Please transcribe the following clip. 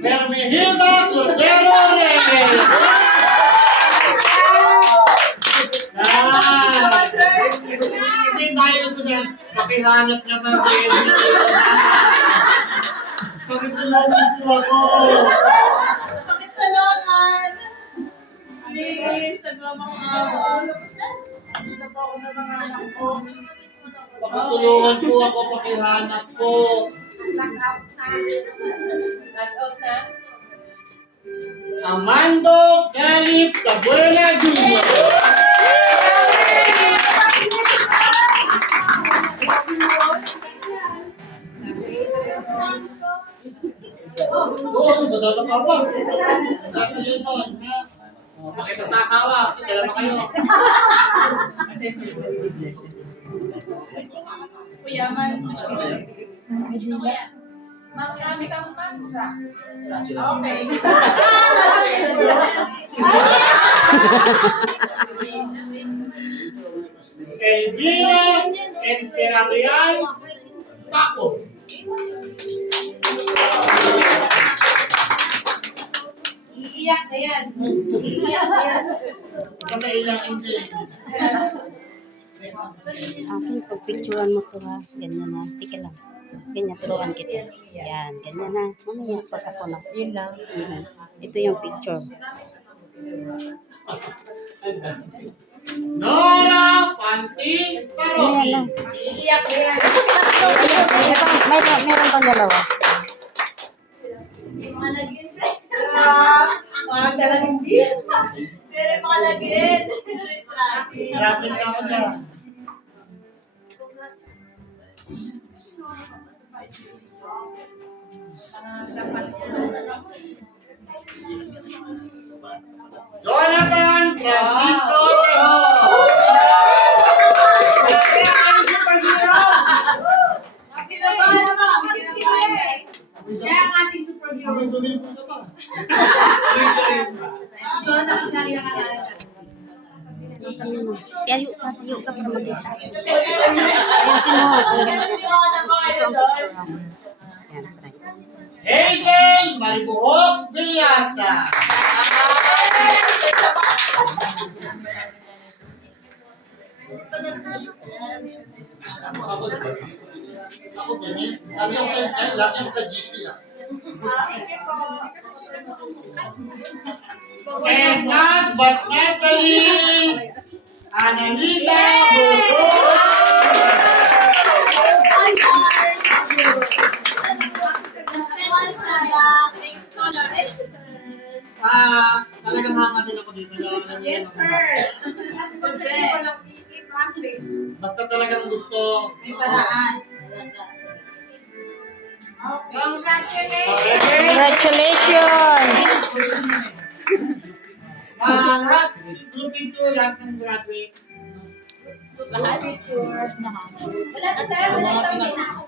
Hermenegilda Cordero Reyes. Hindi tayo na dyan. Pakihanap naman rin. Pakitulungan po ako. Pakitulungan. Please, nagmamakaawa. Dito po ako sa mga anak ko. Pakitulungan po ako, pakihanap po. Last out na. Amando Calip Cabuela Jr. Oo, dadala ka ba? Dati yun nun, ha? Pakita sa akawa, dalawa kayo. Kuyaman. Marami kang bansa. Okay. Elvira Encerarial Paco. Iiyak na yan. Iiyak na yan. Kamailangan din. Akin, pagpicturean mo to ha. Ganyan na. Tika lang. Ganyan, turuan kita. Yan, ganyan na. Mamaya, pag ako na. Yun lang. Ito yung picture. Nora Panty Paroki. Ayan na. Iiyak na yan. Meron pang dalawa. Hindi makalagin. Parang talagang hindi. Hindi makalagin. Rapid ka mo dyan. Jonathan Francisco Tejo. Siya ang ating superhero. Dumi-dumi po sa pa. Doon ako siya nakakalala. Tayo ka para makita. Ayusin mo. Ito ang picture ha. Yan, try. Hazel Maribuhok Villarta. Ako ganyan. Lagi ang ka-GC lang. And not but not the least, Annalita Bogo. Talagang hanga din ako dito. Yes, sir. Basta talagang gusto. May paraan. Okay. Congratulations! Lahat, looking to lahat ng graduate. Lahat. Wala na, sir. Wala na.